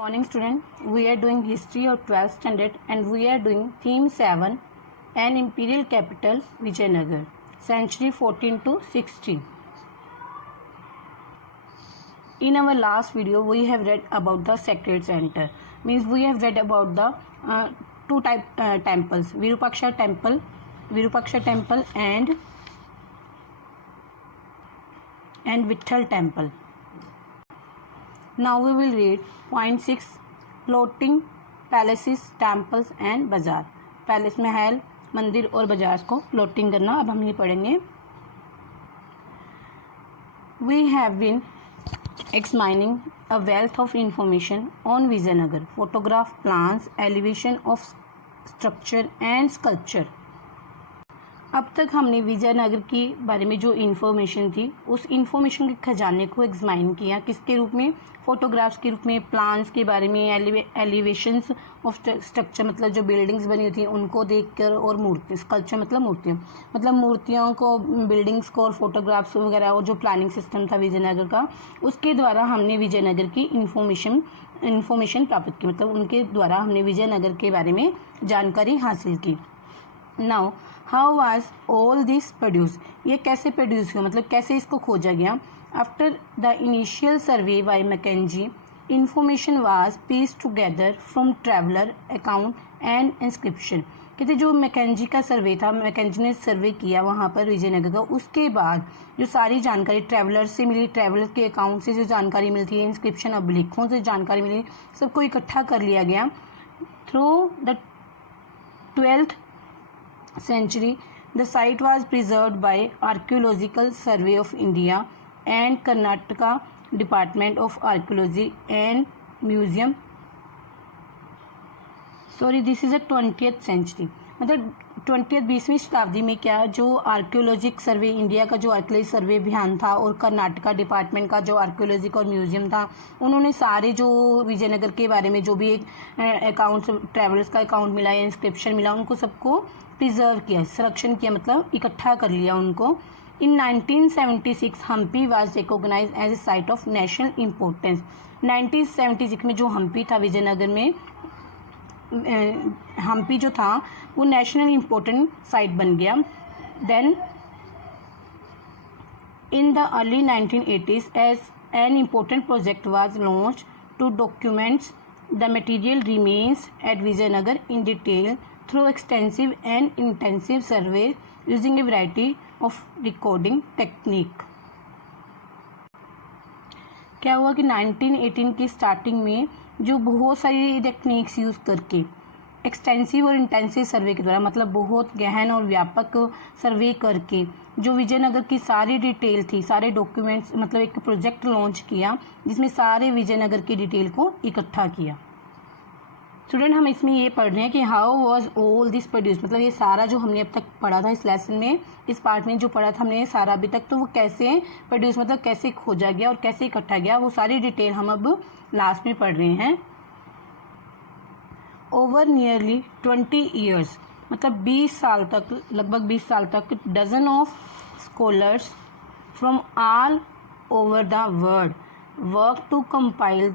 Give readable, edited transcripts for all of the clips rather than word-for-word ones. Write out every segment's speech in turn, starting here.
Morning student, we are doing history of 12th standard and we are doing theme 7 and imperial capital Vijayanagar, century 14 to 16. In our last video we have read about the sacred center, means we have read about the two temples, Virupaksha temple and Vitthal temple. Now we will read point 6 floating palaces, temples and बाजार. Palace महल, मंदिर और बाजार को floating करना अब हम ये पढ़ेंगे. We have been examining a wealth of information on Vijayanagar, photograph, plans, elevation of structure and sculpture. अब तक हमने विजयनगर के बारे में जो इन्फॉर्मेशन थी उस इन्फॉर्मेशन के खजाने को एग्जामाइन किया. किसके रूप में? फोटोग्राफ्स के रूप में, प्लान्स के बारे में, एलिवेशंस ऑफ स्ट्रक्चर मतलब जो बिल्डिंग्स बनी होती हैं उनको देखकर, और मूर्ति, स्कल्पचर मतलब मूर्तियों को, बिल्डिंग्स को और फोटोग्राफ्स वगैरह, और जो प्लानिंग सिस्टम था विजयनगर का उसके द्वारा हमने विजयनगर की इन्फॉर्मेशन प्राप्त की. मतलब उनके द्वारा हमने विजयनगर के बारे में जानकारी हासिल की. Now how was all this produce, ये कैसे प्रोड्यूस हुआ, मतलब कैसे इसको खोजा गया. After the initial survey by Mackenzie, information was piece together from traveller account and inscription. कहते जो मैकेंजी का सर्वे था, मैकेंजी ने सर्वे किया वहाँ पर विजयनगर का, उसके बाद जो सारी जानकारी ट्रैवलर से मिली, ट्रैवलर के अकाउंट से जो जानकारी मिलती है, इंस्क्रिप्शन अभिलेखों से जानकारी मिली, सबको इकट्ठा कर लिया गया. Through the 12th century, the site was preserved by Archaeological Survey of India and Karnataka Department of Archaeology and Museum. Sorry, this is a 20th century. मतलब 20वीं शताब्दी में क्या, जो आर्कियोलॉजिक सर्वे इंडिया का जो आर्कियोलॉजी सर्वे अभियान था और कर्नाटका डिपार्टमेंट का जो आर्कियोलॉजिक और म्यूजियम था, उन्होंने सारे जो विजयनगर के बारे में जो भी एक अकाउंट, ट्रैवलर्स का अकाउंट मिला या इंस्क्रिप्शन मिला, उनको सबको प्रिजर्व किया, संरक्षण किया, मतलब इकट्ठा कर लिया उनको. In 1976 Hampi was recognised as a site of national importance. 1976 में जो हम्पी था विजयनगर में, हम्पी जो था वो नेशनल इम्पोर्टेंट साइट बन गया. Then in the early 1980s as an important project was launch to documents the material remains at Vijayanagar in detail through extensive and intensive survey using a variety of recording technique. क्या हुआ कि 1918 की starting में जो बहुत सारी techniques use करके extensive और इंटेंसिव सर्वे के द्वारा, मतलब बहुत गहन और व्यापक सर्वे करके जो विजयनगर की सारी डिटेल थी, सारे डॉक्यूमेंट्स, मतलब एक प्रोजेक्ट लॉन्च किया जिसमें सारे विजयनगर की डिटेल को इकट्ठा किया. स्टूडेंट हम इसमें ये पढ़ रहे हैं कि how was all this produce, मतलब ये सारा जो हमने अब तक पढ़ा था इस लेसन में, इस पार्ट में जो पढ़ा था हमने सारा अभी तक, तो वो कैसे प्रोड्यूस, मतलब कैसे खोजा गया और कैसे इकट्ठा गया, वो सारी डिटेल हम अब लास्ट में पढ़ रहे हैं. ओवर नियरली 20 ईयर्स, मतलब 20 साल तक, लगभग 20 साल तक, dozen of scholars from all over the world work to compile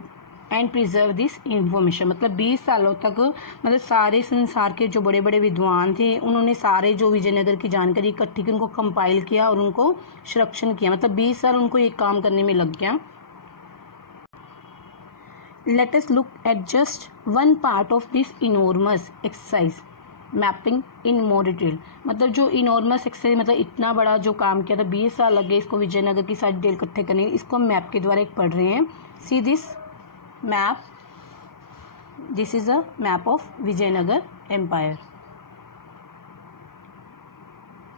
and preserve this information. मतलब 20 सालों तक, मतलब सारे संसार के जो बड़े बड़े विद्वान थे उन्होंने सारे जो विजयनगर की जानकारी इकट्ठी की, उनको कंपाइल किया और उनको संरक्षण किया. मतलब 20 साल उनको ये काम करने में लग गया. Let us look at just one part of this enormous exercise, mapping in more detail. मतलब जो इनॉर्मस एक्सरसाइज, मतलब इतना बड़ा जो काम किया था, 20 साल लग गए इसको विजयनगर की सारी डिटेल इकट्ठे करने, इसको मैप के द्वारा एक पढ़ रहे हैं. See this map, this is a map of Vijayanagar Empire.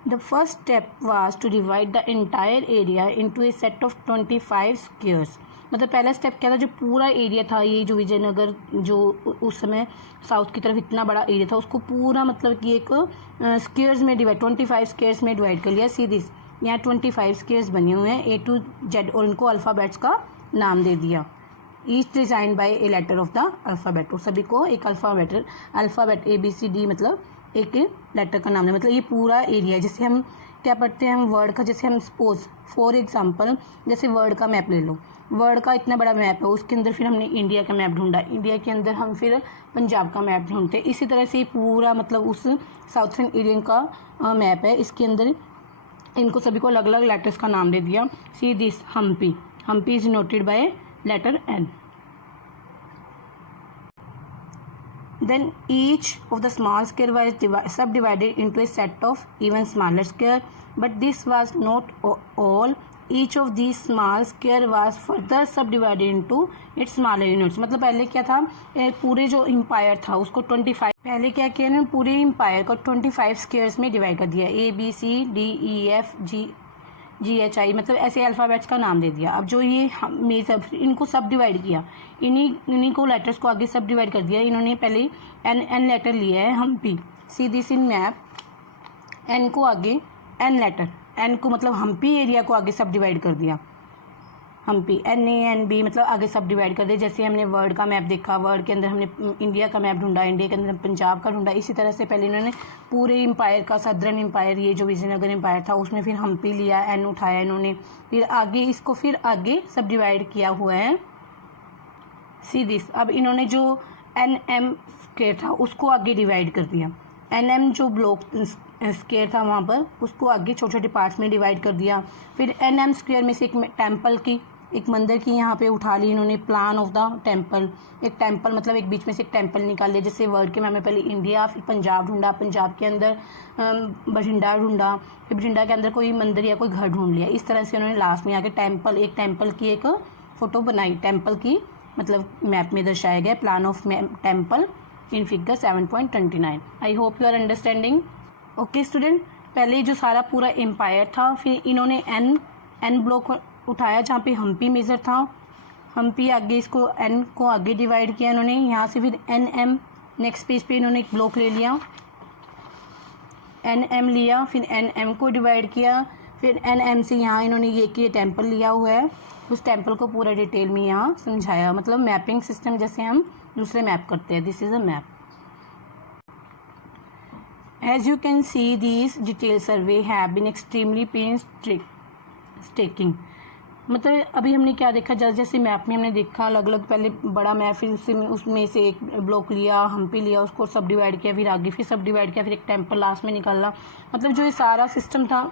The first step was to divide the entire area into a set of 25 squares. मतलब पहला स्टेप क्या था, जो पूरा एरिया था, ये जो विजयनगर जो उस समय साउथ की तरफ इतना बड़ा एरिया था, उसको पूरा मतलब कि एक स्क्वेयर्स में डिवाइड, 25 स्क्वेयर्स में डिवाइड कर लिया. सी दिस, यहाँ 25 स्क्वेयर्स बने हुए हैं A to Z, और इनको अल्फ़ाबेट्स का नाम दे दिया. Each design by a letter of the alphabet, और सभी को एक अल्फ़ाबेट ABCD मतलब एक लेटर का नाम है. मतलब ये पूरा एरिया, जिसे हम क्या पढ़ते हैं हम वर्ड का, जैसे हम सपोज फॉर एग्जांपल जैसे वर्ड का मैप ले लो, वर्ड का इतना बड़ा मैप है, उसके अंदर फिर हमने इंडिया का मैप ढूंढा, इंडिया के अंदर हम फिर पंजाब का मैप ढूंढते, इसी तरह से पूरा मतलब उस साउथर्न इंडियन का मैप है, इसके अंदर इनको सभी को अलग अलग लेटर्स का नाम दे दिया। See this Hampi, Hampi is noted by letter N. Then each of the small square was subdivided into a set of even smaller square, but this was not all. Each of these small square was further subdivided into its smaller units. मतलब पहले क्या था, पूरे जो empire था उसको 25, पहले क्या किया ना, पूरे एम्पायर को 25 स्क्वेयर्स में डिवाइड कर दिया, ABCDEFGHI मतलब ऐसे अल्फ़ाबेट्स का नाम दे दिया। अब जो ये मेजर इनको सब डिवाइड किया, इन्हीं को लेटर्स को आगे सब डिवाइड कर दिया। इन्होंने पहले एन लेटर लिया है Hampi, see this in map, N को आगे एन लेटर, एन को मतलब हम्पी एरिया को आगे सब डिवाइड कर दिया, हम्पी NANB मतलब आगे सब डिवाइड कर दिया। जैसे हमने वर्ड का मैप देखा, वर्ड के अंदर हमने इंडिया का मैप ढूंढा, इंडिया के अंदर पंजाब का ढूंढा, इसी तरह से पहले इन्होंने पूरे एम्पायर का, सदर्न एम्पायर ये जो विजयनगर एम्पायर था उसमें फिर हम्पी लिया, एन उठाया इन्होंने, फिर आगे इसको फिर आगे सब डिवाइड किया हुआ है, सी दिस। अब इन्होंने जो NM स्क्वायर था उसको आगे डिवाइड कर दिया, NM जो ब्लॉक स्क्वायर था वहाँ पर उसको आगे छोटे छोटे पार्ट्स में डिवाइड कर दिया। फिर NM स्क्वायर में से एक टेम्पल की, एक मंदिर की यहाँ पे उठा ली इन्होंने, प्लान ऑफ द टेम्पल, एक टेम्पल मतलब एक बीच में से एक टेम्पल निकाल लिया। जैसे वर्ड के मैंने पहले इंडिया, फिर पंजाब ढूंढा, पंजाब के अंदर बठिंडा ढूंढा, फिर बठिंडा के अंदर कोई मंदिर या कोई घर ढूंढ लिया। इस तरह से उन्होंने लास्ट में आके टेम्पल, एक टेम्पल की एक फ़ोटो बनाई, टेम्पल की मतलब मैप में दर्शाया गया, plan of temple in figure 7.29। I hope you are understanding. Okay student, पहले जो सारा पूरा एम्पायर था, फिर इन्होंने एन ब्लॉक उठाया जहाँ पे हम्पी मेजर था, हम्पी आगे इसको एन को आगे डिवाइड किया इन्होंने, यहाँ से फिर NM नेक्स्ट पेज पे इन्होंने एक ब्लॉक ले लिया, NM लिया, फिर NM को डिवाइड किया, फिर NM से यहाँ इन्होंने ये टेम्पल लिया हुआ है, उस टेम्पल को पूरा डिटेल में यहाँ समझाया, मतलब मैपिंग सिस्टम जैसे हम दूसरे मैप करते हैं, this is a map. As you can see, these detailed survey have been extremely painstaking. मतलब अभी हमने क्या देखा, जैसे मैप में हमने देखा अलग अलग, पहले बड़ा मैप, फिर उसमें से एक ब्लॉक लिया, हम्पी लिया, उसको सब डिवाइड किया, फिर आगे फिर सब डिवाइड किया, फिर एक टेम्पल लास्ट में निकाला। मतलब जो ये सारा सिस्टम था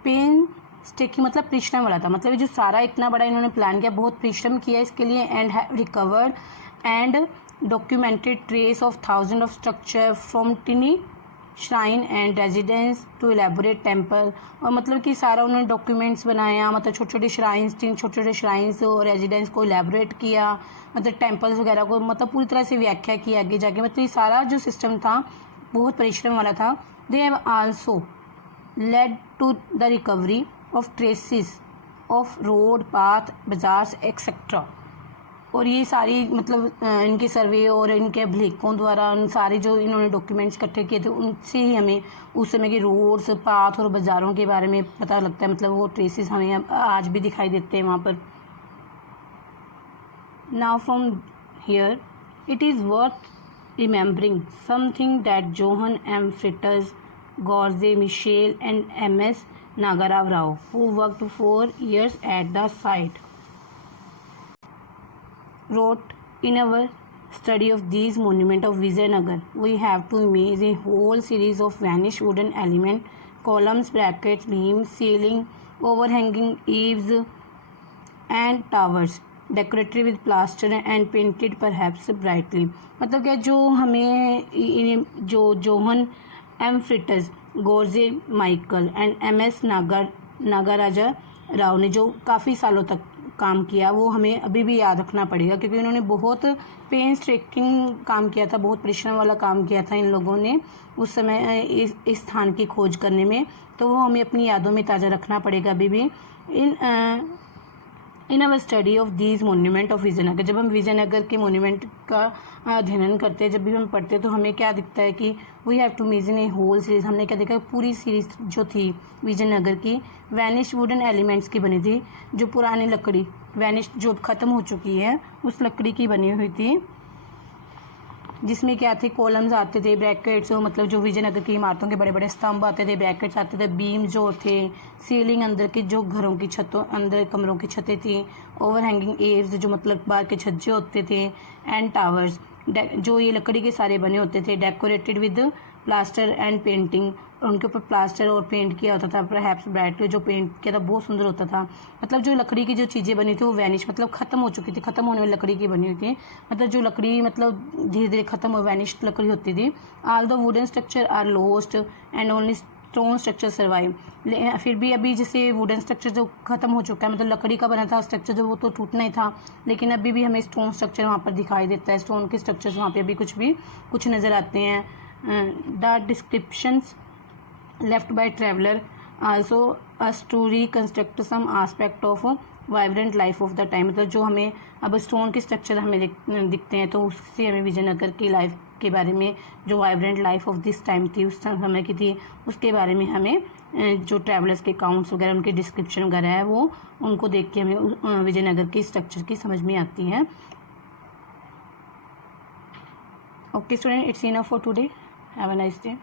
पेनस्टेकिंग मतलब परिश्रम वाला था, मतलब जो सारा इतना बड़ा इन्होंने प्लान किया, बहुत परिश्रम किया इसके लिए, and have recovered and documented trace of thousand of structure from tiny shrine and residence to elaborate temple. और मतलब कि सारा उन्होंने डॉक्यूमेंट्स बनाया, मतलब छोटे छोटे श्राइन्स, छोटे छोटे श्राइन्स और रेजिडेंस को एलेबोरेट किया, मतलब टेम्पल्स वगैरह को मतलब पूरी तरह से व्याख्या की आगे जाके। मतलब ये सारा जो सिस्टम था बहुत परिश्रम वाला था। They have also led to the recovery of traces of road, path, bazaars etcetera. और ये सारी मतलब इनके सर्वे और इनके अभिलेखों द्वारा उन सारे जो इन्होंने डॉक्यूमेंट्स इकट्ठे किए थे उनसे ही हमें उस समय के रोड्स, पाथ और बाज़ारों के बारे में पता लगता है, मतलब वो ट्रेसेस हमें आज भी दिखाई देते हैं वहाँ पर। Now from here it is worth remembering something that Johan M. Fritters, George Michael and M.S. Nagarao Rao, who worked 4 years at the site, wrote, in our study of these monuments of Vijayanagar, we have to imagine a whole series of vanished wooden elements, columns, brackets, beams, ceiling, overhanging eaves and towers, decorated with plaster and painted perhaps brightly। मतलब क्या जो हमें जो John M. Fritters, George Michell and MS Nagaraja Rao ने जो काफ़ी सालों तक काम किया वो हमें अभी भी याद रखना पड़ेगा, क्योंकि उन्होंने बहुत पेनस्टेकिंग काम किया था, बहुत परिश्रम वाला काम किया था इन लोगों ने उस समय इस स्थान की खोज करने में। तो वो हमें अपनी यादों में ताज़ा रखना पड़ेगा अभी भी। In our study of these monument of Vijayanagar, जब हम विजयनगर के मोन्यूमेंट का अध्ययन करते हैं, जब भी हम पढ़ते हैं तो हमें क्या दिखता है कि we have to imagine a whole series. हमने क्या देखा, पूरी सीरीज जो थी विजयनगर की वैनिश वुडन एलिमेंट्स की बनी थी, जो पुरानी लकड़ी वैनिश जो ख़त्म हो चुकी है उस लकड़ी की बनी हुई थी। जिसमें क्या थे, कॉलम्स आते थे, ब्रैकेट्स, मतलब जो विजयनगर की इमारतों के बड़े बड़े स्तंभ आते थे, ब्रैकेट्स आते थे, बीम जो थे, सीलिंग अंदर के जो घरों की छतों, अंदर कमरों की छतें थी, ओवर हैंगिंग एव्स जो मतलब बाहर के छज्जे होते थे, एंड टावर्स जो ये लकड़ी के सारे बने होते थे, decorated with plaster and painting, उनके ऊपर प्लास्टर और पेंट किया होता था, परहैप्स ब्राइट जो पेंट किया था बहुत सुंदर होता था। मतलब जो लकड़ी की जो चीज़ें बनी थी वो वैनिश मतलब ख़त्म हो चुकी थी, ख़त्म होने वाली लकड़ी की बनी हुई थी, मतलब जो लकड़ी मतलब धीरे धीरे ख़त्म हो वैनिश लकड़ी होती थी। All the wooden structure are lost and only stone structure survive. फिर भी अभी जैसे वुडन स्ट्रक्चर जो ख़त्म हो चुका है, मतलब लकड़ी का बना था स्ट्रक्चर जो वो तो टूटना ही था, लेकिन अभी भी हमें स्टोन स्ट्रक्चर वहाँ पर दिखाई देता है, स्टोन के स्ट्रक्चर्स वहाँ पे अभी कुछ नज़र आते हैं। The descriptions left by traveler also us to reconstruct some aspect of vibrant life of the time, मतलब जो हमें अब स्टोन के स्ट्रक्चर हमें दिखते हैं तो उससे हमें विजयनगर की लाइफ के बारे में, जो vibrant life of this time थी, उस समय की थी, उसके बारे में हमें जो ट्रैवलर्स के अकाउंट्स वगैरह उनके डिस्क्रिप्शन वगैरह है वो उनको देख के हमें विजयनगर की स्ट्रक्चर की समझ में आती है। Okay student, it's enough for today, have a nice day.